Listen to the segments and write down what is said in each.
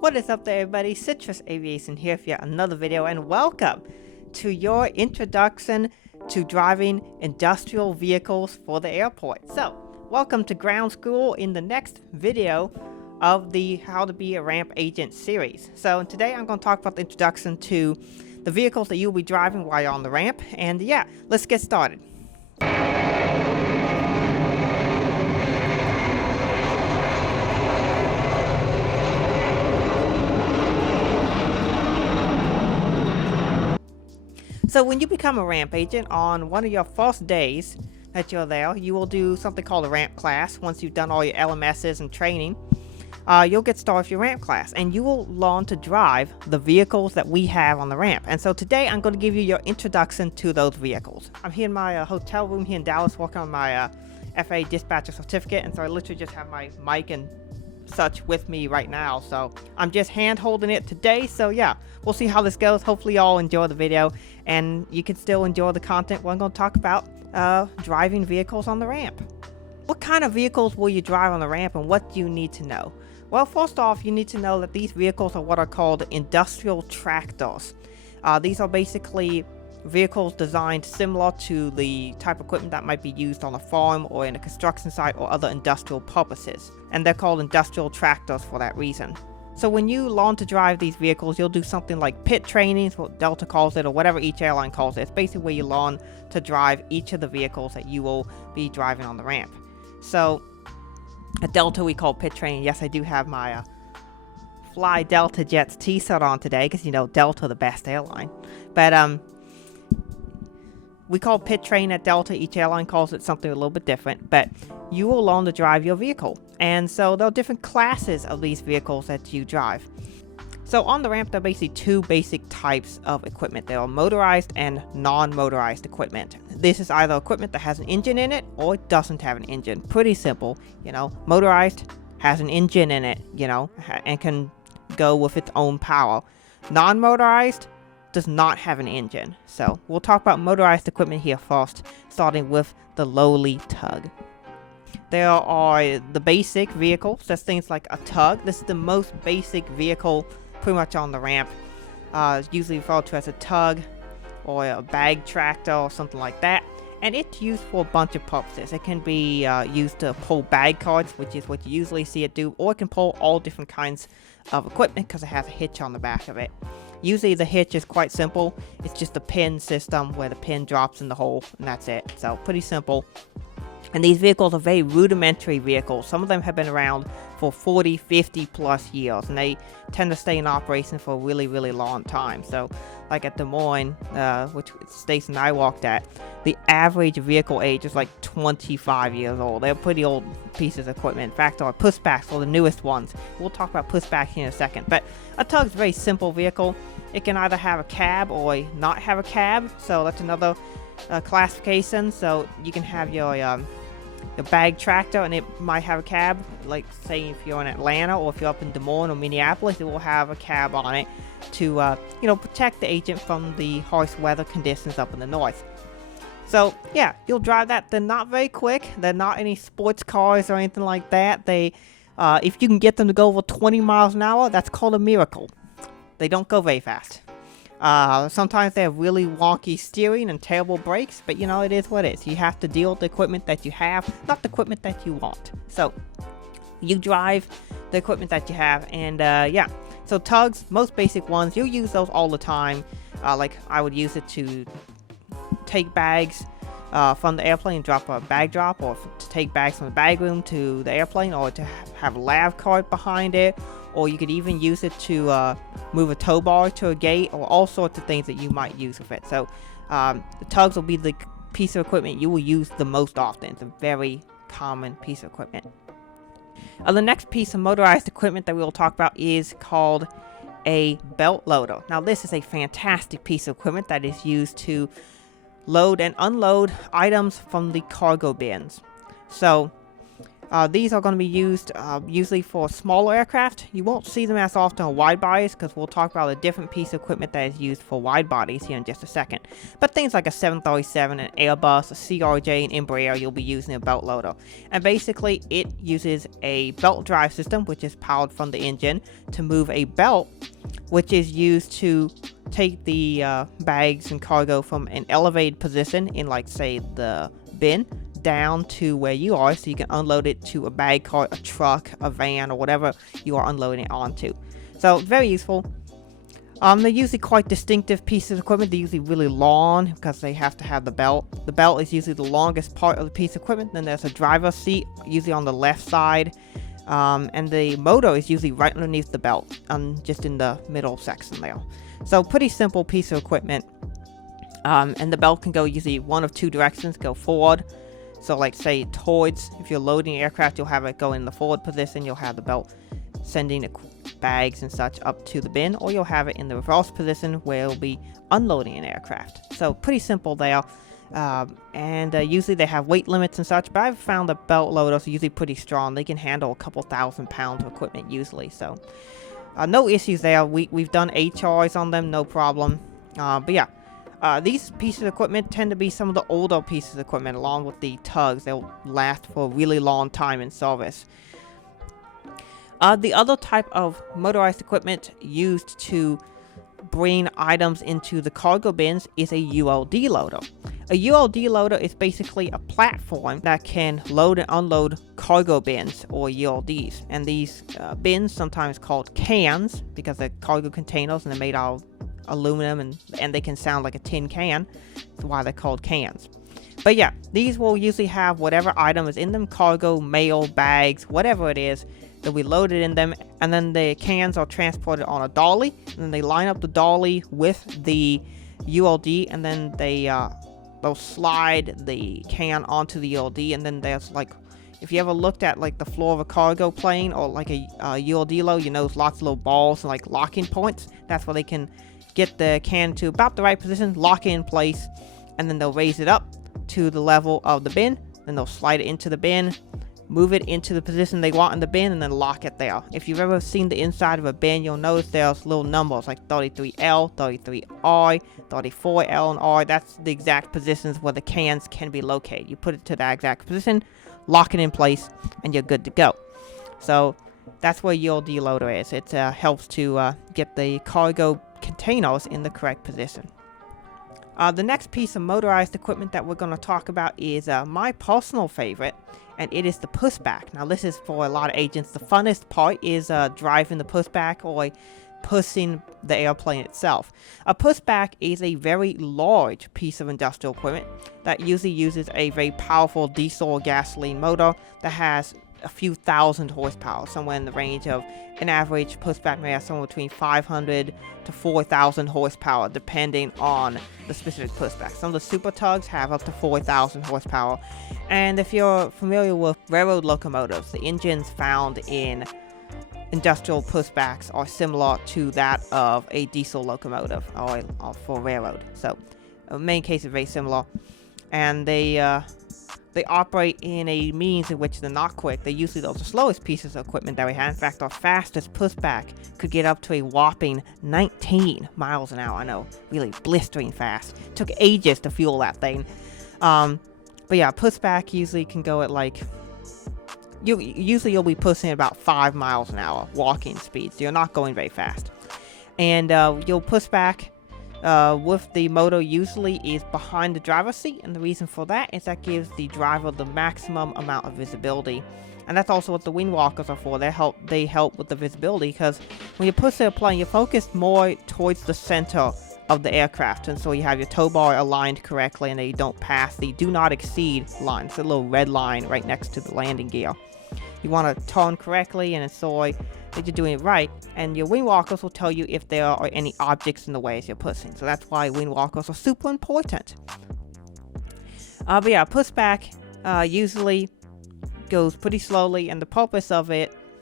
What is up there, everybody? Citrus Aviation here for yet another video, and welcome to your introduction to driving industrial vehicles for the airport. So, welcome to ground school in the next video of the How to Be a Ramp Agent series. So, today I'm going to talk about the introduction to the vehicles that you'll be driving while you're on the ramp, and yeah, let's get started. So when you become a ramp agent, on one of your first days that you're there, you will do something called a ramp class. Once you've done all your LMSs and training, you'll get started with your ramp class, and you will learn to drive the vehicles that we have on the ramp. And so today I'm going to give you your introduction to those vehicles. I'm here in my hotel room here in Dallas working on my FAA dispatcher certificate, and so I literally just have my mic and such with me right now, so I'm just hand holding it today. So yeah, we'll see how this goes. Hopefully y'all enjoy the video and you can still enjoy the content where I'm going to talk about driving vehicles on the ramp. What kind of vehicles will you drive on the ramp, and what do you need to know? Well, first off, you need to know that these vehicles are what are called industrial tractors. These are basically vehicles designed similar to the type of equipment that might be used on a farm or in a construction site or other industrial purposes, and they're called industrial tractors for that reason. So when you learn to drive these vehicles, you'll do something like pit trainings, what Delta calls it, or whatever each airline calls it. It's basically where you learn to drive each of the vehicles that you will be driving on the ramp. So at Delta we call pit training. Yes, I do have my Fly Delta Jets t-shirt on today because, you know, Delta the best airline. But we call pit train at Delta. Each airline calls it something a little bit different, but you will learn to drive your vehicle. And so there are different classes of these vehicles that you drive. So on the ramp, there are basically two basic types of equipment. There are motorized and non-motorized equipment. This is either equipment that has an engine in it or it doesn't have an engine. Pretty simple, you know. Motorized has an engine in it, you know, and can go with its own power. Non-motorized does not have an engine. So we'll talk about motorized equipment here first, starting with the lowly tug. There are the basic vehicles. That's things like a tug. This is the most basic vehicle pretty much on the ramp. It's usually referred to as a tug or a bag tractor or something like that. And it's used for a bunch of purposes. It can be used to pull bag carts, which is what you usually see it do, or it can pull all different kinds of equipment because it has a hitch on the back of it. Usually the hitch is quite simple. It's just a pin system where the pin drops in the hole, and that's it. So pretty simple. And these vehicles are very rudimentary vehicles. Some of them have been around for 40, 50 plus years, and they tend to stay in operation for a really, really long time. So like at Des Moines, which station I worked at, the average vehicle age is like 25 years old. They're pretty old pieces of equipment. In fact, our Pushbacks are the newest ones. We'll talk about Pushback here in a second. But a tug is a very simple vehicle. It can either have a cab or not have a cab. So that's another classification. So you can have your bag tractor, and it might have a cab. Like say if you're in Atlanta or if you're up in Des Moines or Minneapolis, it will have a cab on it to you know, protect the agent from the harsh weather conditions up in the north. So yeah, you'll drive that. They're not very quick. They're not any sports cars or anything like that. They if you can get them to go over 20 miles an hour, that's called a miracle. They don't go very fast. Sometimes they have really wonky steering and terrible brakes, but you know, it is what it is. You have to deal with the equipment that you have, not the equipment that you want. So you drive the equipment that you have, and yeah. So tugs, most basic ones, you'll use those all the time. Like I would use it to take bags from the airplane and drop a bag drop, or to take bags from the bag room to the airplane, or to have a lav cart behind it. Or you could even use it to move a tow bar to a gate, or all sorts of things that you might use with it. So the tugs will be the piece of equipment you will use the most often. It's a very common piece of equipment. The next piece of motorized equipment that we will talk about is called a belt loader. Now this is a fantastic piece of equipment that is used to load and unload items from the cargo bins. So These are going to be used usually for smaller aircraft. You won't see them as often on wide bodies because we'll talk about a different piece of equipment that is used for wide bodies here in just a second. But things like a 737, an Airbus, a CRJ, and Embraer, you'll be using a belt loader. And basically, it uses a belt drive system, which is powered from the engine, to move a belt, which is used to take the bags and cargo from an elevated position in, like, say, the bin, down to where you are, so you can unload it to a bag cart, a truck, a van, or whatever you are unloading it onto. So very useful. They're usually quite distinctive pieces of equipment. They're usually really long because they have to have the belt. The belt is usually the longest part of the piece of equipment. Then there's a driver's seat, usually on the left side, and the motor is usually right underneath the belt, just in the middle section there. So pretty simple piece of equipment. And the belt can go usually one of two directions, go forward. So like say towards, if you're loading an aircraft, you'll have it go in the forward position, you'll have the belt sending the bags and such up to the bin, or you'll have it in the reverse position where it'll be unloading an aircraft. So pretty simple there. Usually they have weight limits and such, but I've found the belt loaders are usually pretty strong. They can handle a couple thousand pounds of equipment usually, so no issues there. We've done HRs on them, no problem. But yeah. These pieces of equipment tend to be some of the older pieces of equipment, along with the tugs. They'll last for a really long time in service. The other type of motorized equipment used to bring items into the cargo bins is a ULD loader. A ULD loader is basically a platform that can load and unload cargo bins, or ULDs. And these bins, sometimes called cans, because they're cargo containers and they're made out of aluminum, and they can sound like a tin can. That's why they're called cans. But yeah, these will usually have whatever item is in them, cargo, mail, bags, whatever it is, that we loaded in them, and then the cans are transported on a dolly, and then they line up the dolly with the ULD, and then they'll slide the can onto the ULD, and then there's like, if you ever looked at like the floor of a cargo plane or like a ULD load, you know, there's lots of little balls and like locking points. That's where they can get the can to about the right position, lock it in place, and then they'll raise it up to the level of the bin. Then they'll slide it into the bin, move it into the position they want in the bin, and then lock it there. If you've ever seen the inside of a bin, you'll notice there's little numbers like 33L, 33I, 34L, and R. That's the exact positions where the cans can be located. You put it to that exact position, lock it in place, and you're good to go. So that's where ULD loader is. It helps to get the cargo containers in the correct position. The next piece of motorized equipment that we're going to talk about is my personal favorite, and it is the pushback. Now this is for a lot of agents. The funnest part is driving the pushback or pushing the airplane itself. A pushback is a very large piece of industrial equipment that usually uses a very powerful diesel or gasoline motor that has a few thousand horsepower, somewhere in the range of an average pushback may have somewhere between 500 to 4,000 horsepower, depending on the specific pushback. Some of the super tugs have up to 4,000 horsepower, and if you're familiar with railroad locomotives, the engines found in industrial pushbacks are similar to that of a diesel locomotive or for railroad. So, in many cases, very similar, and they operate in a means in which they're not quick. They're usually the slowest pieces of equipment that we have. In fact, our fastest pushback could get up to a whopping 19 miles an hour. I know, really blistering fast. Took ages to fuel that thing. But yeah, pushback usually can go at like, you'll be pushing at about 5 miles an hour walking speed. So you're not going very fast. And you'll push back with the motor usually is behind the driver's seat, and the reason for that is that gives the driver the maximum amount of visibility. And that's also what the wing walkers are for. They help with the visibility, because when you push the plane, you're focused more towards the center of the aircraft, and so you have your tow bar aligned correctly, and they don't pass the do not exceed line. It's a little red line right next to the landing gear. You want to turn correctly and ensure that you're doing it right, and your wing walkers will tell you if there are any objects in the way as you're pushing. So that's why wing walkers are super important. But yeah, pushback usually goes pretty slowly, and the purpose of it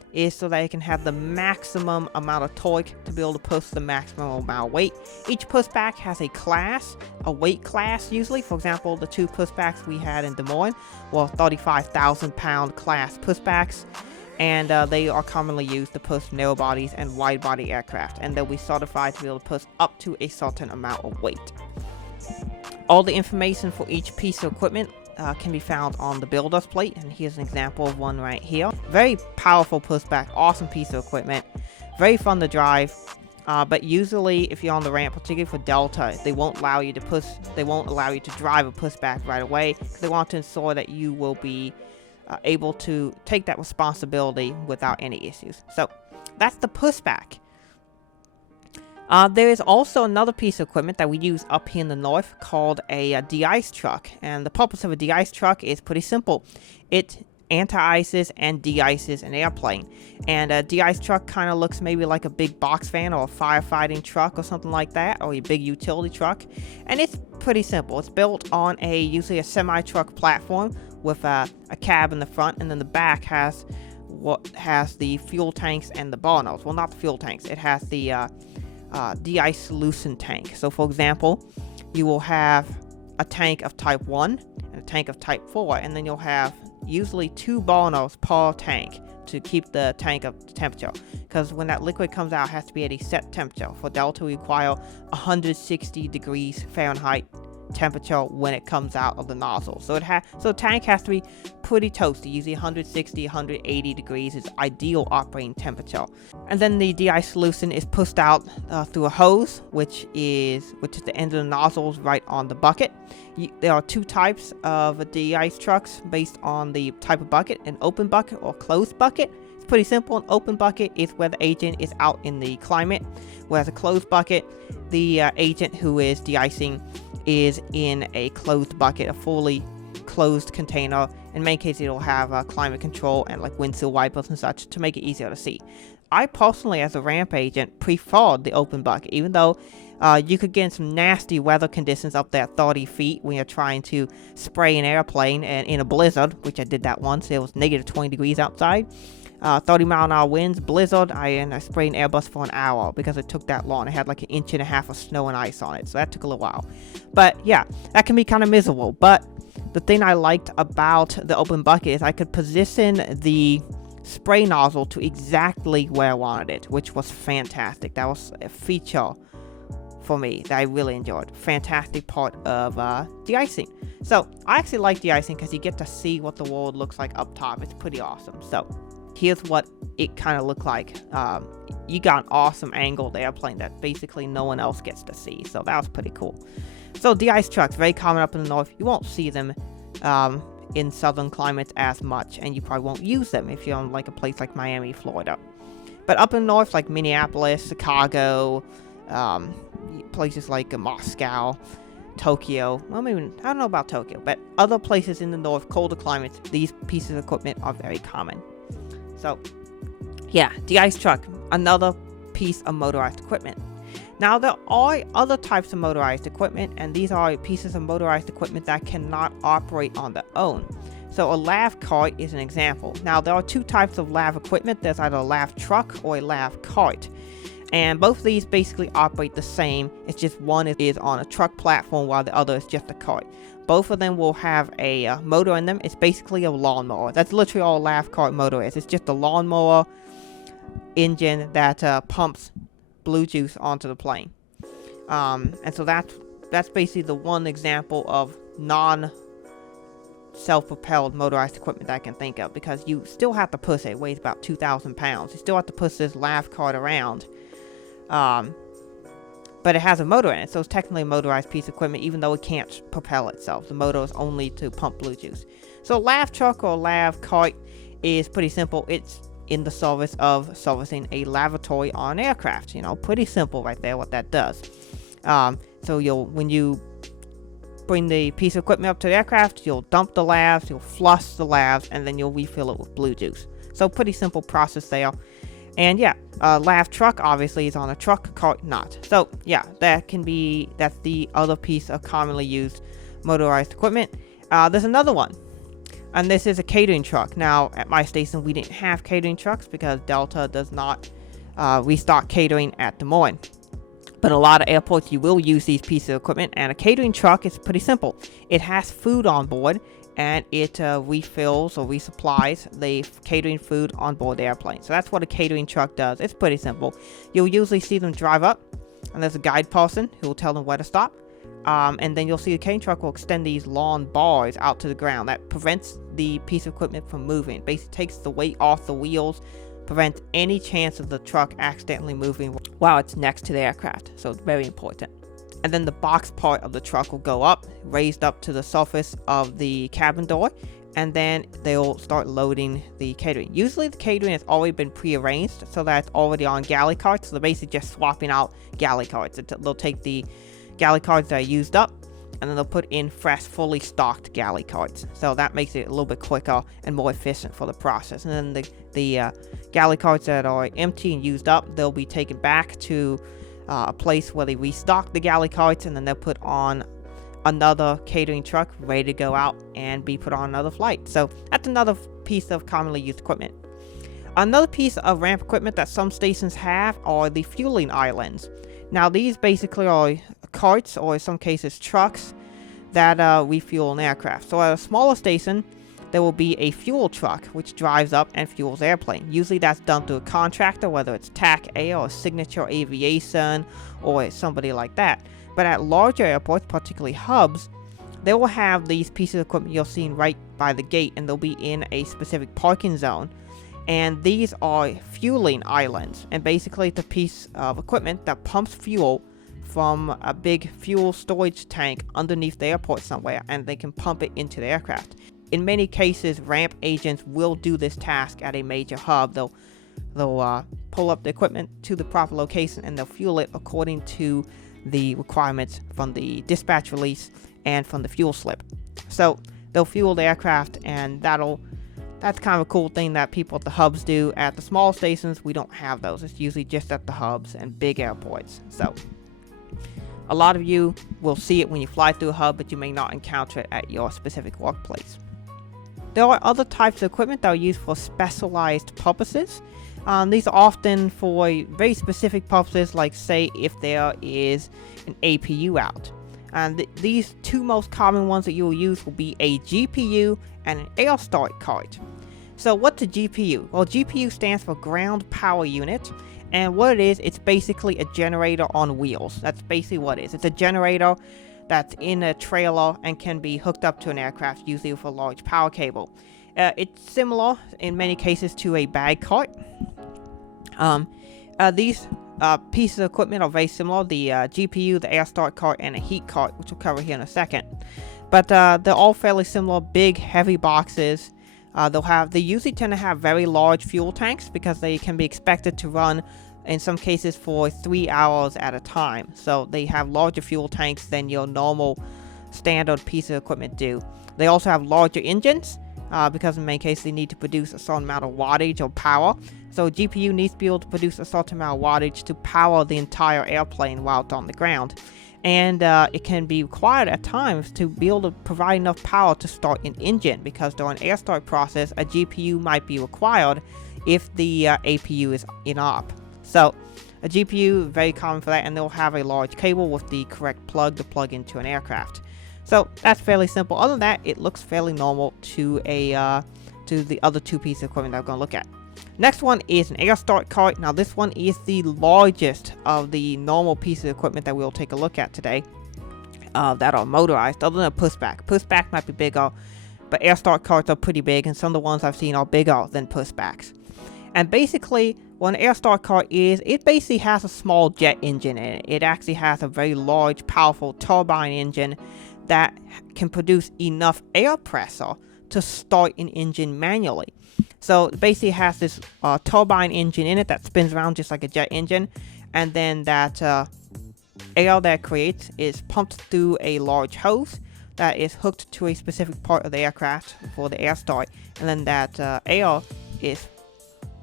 is so that it can have the maximum amount of torque to be able to push the maximum amount of weight. Each pushback has a class, a weight class usually. For example, the 2 pushbacks we had in Des Moines were 35,000 pound class pushbacks, and they are commonly used to push narrow bodies and wide body aircraft, and they'll be certified to be able to push up to a certain amount of weight. All the information for each piece of equipment can be found on the builder's plate, and here's an example of one right here. Very powerful pushback, awesome piece of equipment, very fun to drive, but usually if you're on the ramp, particularly for Delta, they won't allow you to drive a pushback right away, because they want to ensure that you will be able to take that responsibility without any issues. So that's the pushback. There is also another piece of equipment that we use up here in the north called a Deice Truck, and the purpose of a Deice Truck is pretty simple. It anti-ices and de-ices an airplane, and a Deice Truck kind of looks maybe like a big box van or a firefighting truck or something like that, or a big utility truck, and it's pretty simple. It's built on usually a semi-truck platform with a cab in the front, and then the back has the fuel tanks and the burners. Well, not the fuel tanks. It has the de-ice solution tank. So for example, you will have a tank of type 1 and a tank of type 4, and then you'll have usually 2 burners per tank to keep the tank up to temperature, because when that liquid comes out, it has to be at a set temperature. For Delta, we require 160 degrees Fahrenheit temperature when it comes out of the nozzle. So the tank has to be pretty toasty. Usually 160, 180 degrees is ideal operating temperature. And then the de-ice solution is pushed out through a hose, which is the end of the nozzles right on the bucket. There are 2 types of de-ice trucks based on the type of bucket: an open bucket or closed bucket. It's pretty simple. An open bucket is where the agent is out in the climate, whereas a closed bucket, the agent who is de-icing is in a closed bucket, a fully closed container. In many cases, it'll have climate control and like windshield wipers and such to make it easier to see. I personally, as a ramp agent, preferred the open bucket, even though you could get in some nasty weather conditions up there at 30 feet when you're trying to spray an airplane, and in a blizzard, which I did that once. It was negative 20 degrees outside. 30-mile-an-hour winds, blizzard, I sprayed an Airbus for an hour because it took that long. It had like 1.5 inches of snow and ice on it, so that took a little while. But yeah, that can be kind of miserable. But the thing I liked about the open bucket is I could position the spray nozzle to exactly where I wanted it, which was fantastic. That was a feature for me that I really enjoyed. Fantastic part of de-icing. So I actually like de-icing because you get to see what the world looks like up top. It's pretty awesome. So here's what it kind of looked like. You got an awesome angled airplane that basically no one else gets to see, so that was pretty cool. So de-ice trucks, very common up in the north. You won't see them in southern climates as much, and you probably won't use them if you're on like a place like Miami, Florida. But up in the north, like Minneapolis, Chicago, places like Moscow, Tokyo, well, maybe I don't know about Tokyo, but other places in the north, colder climates, these pieces of equipment are very common. So yeah, Deice Truck, another piece of motorized equipment. Now there are other types of motorized equipment, and these are pieces of motorized equipment that cannot operate on their own. So a Lav cart is an example. Now there are 2 types of Lav equipment. There's either a Lav truck or a Lav cart, and both of these basically operate the same. It's just one is on a truck platform while the other is just a cart. Both of them will have a motor in them. It's basically a lawnmower. That's literally all a Lav cart motor is. It's just a lawnmower engine that pumps blue juice onto the plane. And so that's basically the one example of non-self-propelled motorized equipment that I can think of, because you still have to push it. It weighs about 2,000 pounds. You still have to push this Lav cart around. But it has a motor in it, so it's technically a motorized piece of equipment, even though it can't propel itself. The motor is only to pump blue juice. So a Lav truck or a Lav cart is pretty simple. It's in the service of servicing a lavatory on an aircraft. You know, pretty simple right there what that does. So when you bring the piece of equipment up to the aircraft, you'll dump the lavs, you'll flush the lavs, and then you'll refill it with blue juice. So pretty simple process there. And yeah, Lav truck obviously is on a truck, cart not. So yeah, that's the other piece of commonly used motorized equipment. There's another one. And this is a catering truck. Now, at my station, we didn't have catering trucks because Delta does not restock catering at Des Moines. But a lot of airports, you will use these pieces of equipment. And a catering truck is pretty simple. It has food on board, and it refills or resupplies the catering food on board the airplane. So that's what a catering truck does. It's pretty simple. You'll usually see them drive up, and there's a guide person who will tell them where to stop. And then you'll see the catering truck will extend these long bars out to the ground. That prevents the piece of equipment from moving. It basically takes the weight off the wheels, prevents any chance of the truck accidentally moving while it's next to the aircraft. So it's very important. And then the box part of the truck will go up, raised up to the surface of the cabin door, and then they'll start loading the catering. Usually the catering has already been pre-arranged so that it's already on galley carts. So they're basically just swapping out galley carts. They'll take the galley carts that are used up, and then they'll put in fresh, fully stocked galley carts. So that makes it a little bit quicker and more efficient for the process. And then the galley carts that are empty and used up, they'll be taken back to a place where they restock the galley carts, and then they'll put on another catering truck ready to go out and be put on another flight. So that's another piece of commonly used equipment. Another piece of ramp equipment that some stations have are the fueling islands. Now these basically are carts, or in some cases trucks, that refuel an aircraft. So at a smaller station, there will be a fuel truck which drives up and fuels the airplane. Usually that's done through a contractor, whether it's TAC Air or Signature Aviation or somebody like that. But at larger airports, particularly hubs, they will have these pieces of equipment you're seeing right by the gate, and they'll be in a specific parking zone. And these are fueling islands, and basically it's a piece of equipment that pumps fuel from a big fuel storage tank underneath the airport somewhere, and they can pump it into the aircraft. In many cases, ramp agents will do this task at a major hub. They'll pull up the equipment to the proper location, and they'll fuel it according to the requirements from the dispatch release and from the fuel slip. So they'll fuel the aircraft, and that's kind of a cool thing that people at the hubs do. At the small stations, we don't have those. It's usually just at the hubs and big airports. So a lot of you will see it when you fly through a hub, but you may not encounter it at your specific workplace. There are other types of equipment that are used for specialized purposes. These are often for very specific purposes, like say if there is an APU out. And these two most common ones that you will use will be a GPU and an air start cart. So what's a GPU? Well, GPU stands for Ground Power Unit. And what it is, it's basically a generator on wheels. That's basically what it is. It's a generator that's in a trailer and can be hooked up to an aircraft, usually with a large power cable. It's similar in many cases to a bag cart. These pieces of equipment are very similar. The GPU, the air start cart, and a heat cart, which we'll cover here in a second. But they're all fairly similar, big, heavy boxes. They usually tend to have very large fuel tanks because they can be expected to run in some cases for 3 hours at a time. So they have larger fuel tanks than your normal standard piece of equipment do. They also have larger engines because in many cases they need to produce a certain amount of wattage or power. So a GPU needs to be able to produce a certain amount of wattage to power the entire airplane while it's on the ground. And it can be required at times to be able to provide enough power to start an engine, because during an air start process, a GPU might be required if the APU is in op. So a GPU is very common for that, and they'll have a large cable with the correct plug to plug into an aircraft. So that's fairly simple. Other than that, it looks fairly normal to the other two pieces of equipment that we're going to look at. Next one is an air start cart. Now this one is the largest of the normal pieces of equipment that we'll take a look at today that are motorized, other than a pushback. Pushback might be bigger, but air start carts are pretty big, and some of the ones I've seen are bigger than pushbacks. And basically, what an air start cart is, it basically has a small jet engine in it. It actually has a very large, powerful turbine engine that can produce enough air pressure to start an engine manually. So basically it has this turbine engine in it that spins around just like a jet engine, and then that air that it creates is pumped through a large hose that is hooked to a specific part of the aircraft for the air start, and then that air is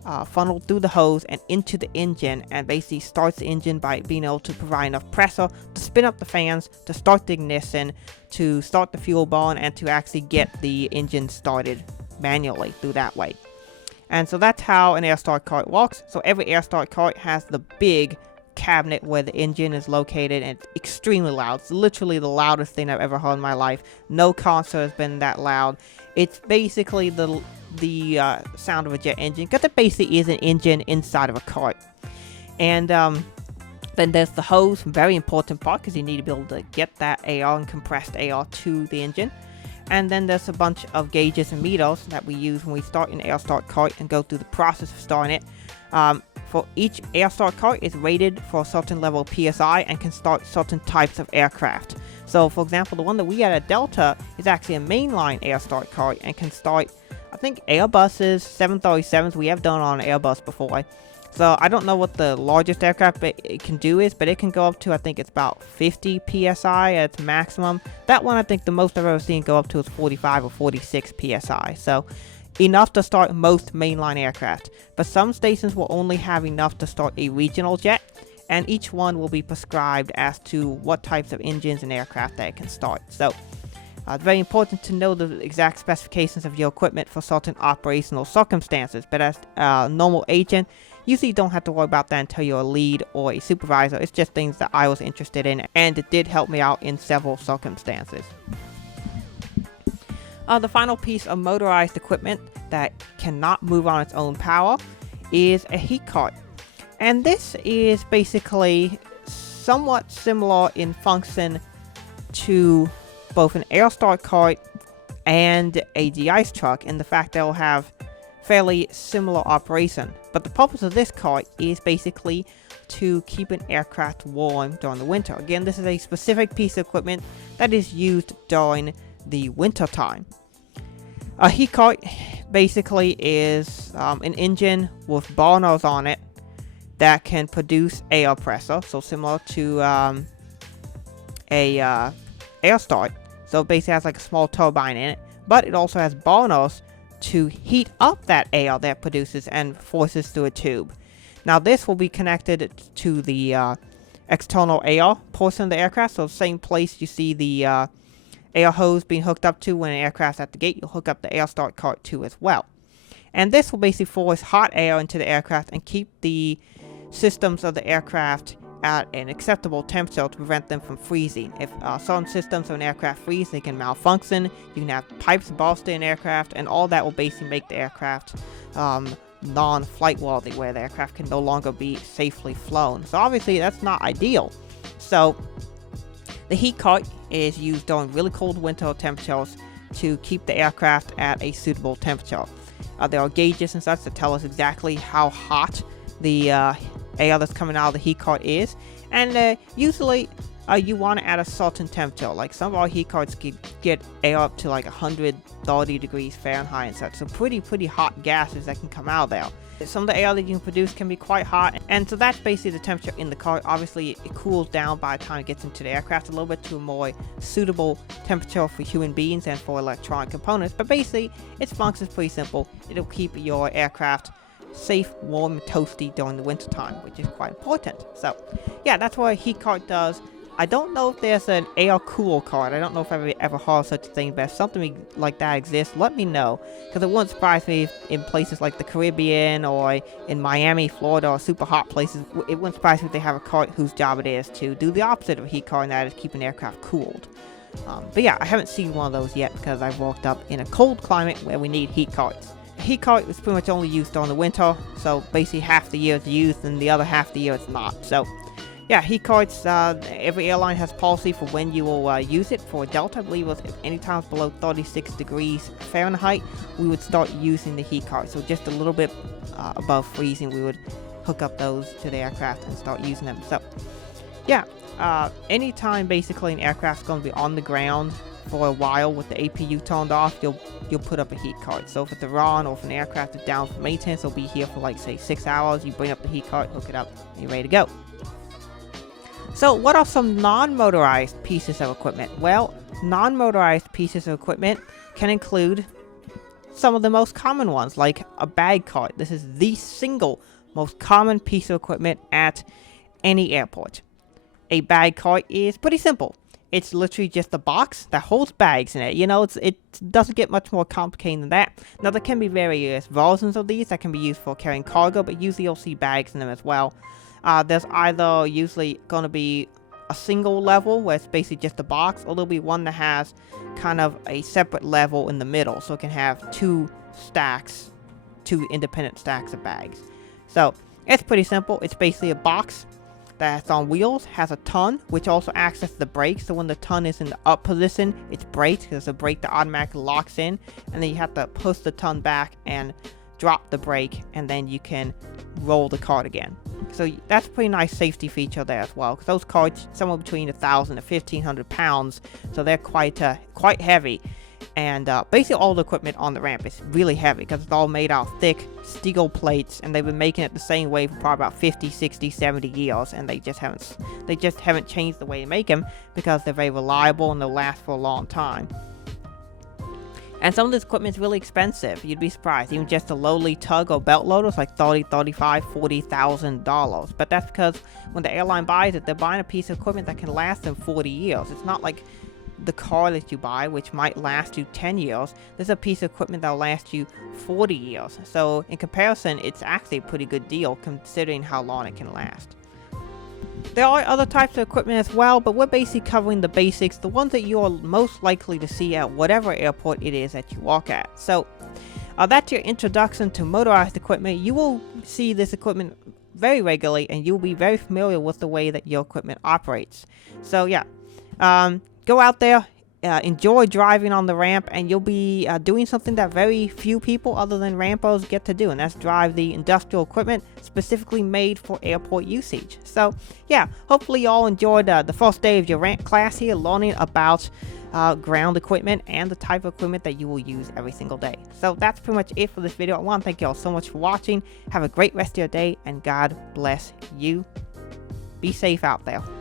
funneled through the hose and into the engine, and basically starts the engine by being able to provide enough pressure to spin up the fans, to start the ignition, to start the fuel burn, and to actually get the engine started manually through that way. And so that's how an air start cart works. So every air start cart has the big cabinet where the engine is located, and it's extremely loud. It's literally the loudest thing I've ever heard in my life. No concert has been that loud. It's basically the sound of a jet engine, because it basically is an engine inside of a cart. And then there's the hose, very important part, because you need to be able to get that air and compressed air to the engine. And then there's a bunch of gauges and meters that we use when we start an air start cart and go through the process of starting it. For each air start cart is rated for a certain level of PSI and can start certain types of aircraft. So for example, the one that we had at Delta is actually a mainline air start cart and can start, I think, Airbuses, 737s. We have done on Airbus before. So I don't know what the largest aircraft it can do is, but it can go up to, I think it's about 50 PSI at its maximum. That one, I think the most I've ever seen go up to is 45 or 46 PSI. So enough to start most mainline aircraft. But some stations will only have enough to start a regional jet, and each one will be prescribed as to what types of engines and aircraft that it can start. So it's very important to know the exact specifications of your equipment for certain operational circumstances. But as a normal agent, usually you don't have to worry about that until you're a lead or a supervisor. It's just things that I was interested in, and it did help me out in several circumstances. The final piece of motorized equipment that cannot move on its own power is a heat cart. And this is basically somewhat similar in function to both an air start cart and a Deice truck, in the fact they'll have fairly similar operation. But the purpose of this cart is basically to keep an aircraft warm during the winter. Again, this is a specific piece of equipment that is used during the winter time. A heat cart basically is an engine with burners on it that can produce air pressure, so similar to a air start. So it basically has like a small turbine in it, but it also has burners to heat up that air that produces and forces through a tube. Now this will be connected to the external air portion of the aircraft, so the same place you see the air hose being hooked up to when an aircraft's at the gate, you'll hook up the air start cart to as well. And this will basically force hot air into the aircraft and keep the systems of the aircraft at an acceptable temperature to prevent them from freezing. If certain systems of an aircraft freeze, they can malfunction. You can have pipes burst in aircraft, and all that will basically make the aircraft non-flight worthy, where the aircraft can no longer be safely flown. So obviously that's not ideal. So the heat cart is used during really cold winter temperatures to keep the aircraft at a suitable temperature. There are gauges and such that tell us exactly how hot the air that's coming out of the heat cart is, and usually you want it at a certain temperature. Like some of our heat carts can get air up to like 130 degrees Fahrenheit and such, so pretty hot gases that can come out of there. Some of the air that you can produce can be quite hot, and so that's basically the temperature in the cart. Obviously it cools down by the time it gets into the aircraft a little bit to a more suitable temperature for human beings and for electronic components, but basically its function is pretty simple. It'll keep your aircraft safe, warm, and toasty during the winter time, which is quite important. So yeah, that's what a heat cart does. I don't know if there's an air cool cart. I don't know if I've ever heard of such a thing, but if something like that exists, let me know, because it wouldn't surprise me if in places like the Caribbean or in Miami, Florida, or super hot places, it wouldn't surprise me if they have a cart whose job it is to do the opposite of a heat cart, and that is keep an aircraft cooled. But yeah, I haven't seen one of those yet because I've walked up in a cold climate where we need heat carts. A heat cart is pretty much only used during the winter, so basically half the year it's used and the other half the year it's not. So yeah, heat carts, every airline has policy for when you will use it. For Delta, I believe it was if any time below 36 degrees Fahrenheit, we would start using the heat cart. So just a little bit above freezing, we would hook up those to the aircraft and start using them. So yeah, anytime basically an aircraft's going to be on the ground for a while with the APU turned off, you'll put up a heat cart. So if it's a run or if an aircraft is down for maintenance, it'll be here for like say 6 hours. You bring up the heat cart, hook it up, and you're ready to go. So what are some non-motorized pieces of equipment? Well, non-motorized pieces of equipment can include some of the most common ones, like a bag cart. This is the single most common piece of equipment at any airport. A bag cart is pretty simple. It's literally just a box that holds bags in it. You know, it doesn't get much more complicated than that. Now, there can be various versions of these that can be used for carrying cargo, but usually you'll see bags in them as well. There's either usually going to be a single level where it's basically just a box, or there'll be one that has kind of a separate level in the middle, so it can have two independent stacks of bags. So it's pretty simple. It's basically a box that's on wheels, has a ton, which also acts as the brake. So when the ton is in the up position, it's braked, because there's a brake that automatically locks in, and then you have to push the ton back and drop the brake, and then you can roll the cart again. So that's a pretty nice safety feature there as well, because those carts somewhere between 1,000 to 1,500 pounds, so they're quite heavy. And basically all the equipment on the ramp is really heavy, because it's all made out of thick steel plates, and they've been making it the same way for probably about 50, 60, 70 years, and they just haven't changed the way they make them, because they're very reliable and they'll last for a long time. And some of this equipment is really expensive. You'd be surprised. Even just a lowly tug or belt loader is like $30,000, $35,000, $40,000. But that's because when the airline buys it, they're buying a piece of equipment that can last them 40 years. It's not like the car that you buy, which might last you 10 years. There's a piece of equipment that'll last you 40 years. So in comparison, it's actually a pretty good deal considering how long it can last. There are other types of equipment as well, but we're basically covering the basics, the ones that you are most likely to see at whatever airport it is that you walk at. So that's your introduction to motorized equipment. You will see this equipment very regularly, and you'll be very familiar with the way that your equipment operates. So yeah, go out there, enjoy driving on the ramp, and you'll be doing something that very few people other than rampos get to do, and that's drive the industrial equipment specifically made for airport usage. So yeah, hopefully you all enjoyed the first day of your ramp class here, learning about ground equipment and the type of equipment that you will use every single day. So that's pretty much it for this video. I want to thank you all so much for watching. Have a great rest of your day, and God bless you. Be safe out there.